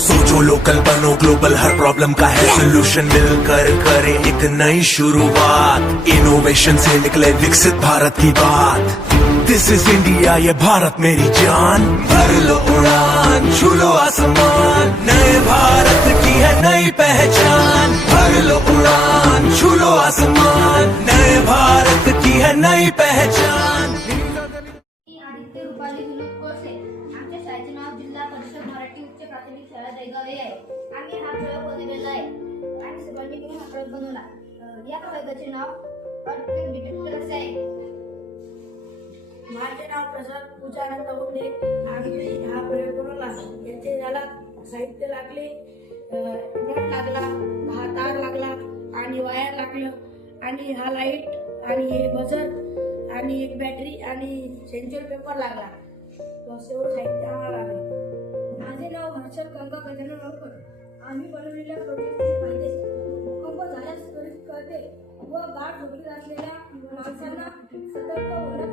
सोचो लोकल बनो ग्लोबल, हर प्रॉब्लम का है सोल्यूशन, मिलकर करें एक नई शुरुआत। इनोवेशन से निकले विकसित भारत की बात। दिस इज इंडिया, ये भारत मेरी जान। भर लो उड़ान, छू लो आसमान, नए भारत की है नई पहचान। भर लो उड़ान, छू लो आसमान, नए भारत की है नई पहचान। आदित्य रुपाली विनोद कोळसे। आमच्या शाळेचे नाव जिल्हा परिषद मराठी उच्च प्राथमिक शाळा जयगाव हे आहे। आम्ही हा प्रयोग बनवलेला आहे। आम्ही सर्वांनी मिळून हा प्रयोग बनवला। या प्रयोगाचे नाव अर्थक्वेक डिटेक्टर असे आहे। माझे नाव प्रसाद पूजानंद उंडे। आम्ही हा प्रयोग बनवला। याचे याला साहित्य लागले, नट लागला, हा तार लागला आणि वायर लागलं आणि हा लाईट आणि हे बजर आणि एक बॅटरी आणि सेंचर पेपर लागला। बस एवढं साहित्य आम्हाला लागले। माझे नाव हर्षल गंगा गजानन होळकर। आम्ही बनवलेल्या प्रोजेक्टचे फायदे भूकंप झाल्यास त्वरित कळते व गाढ झोपीत असलेल्या माणसांना सतर्क होण्यास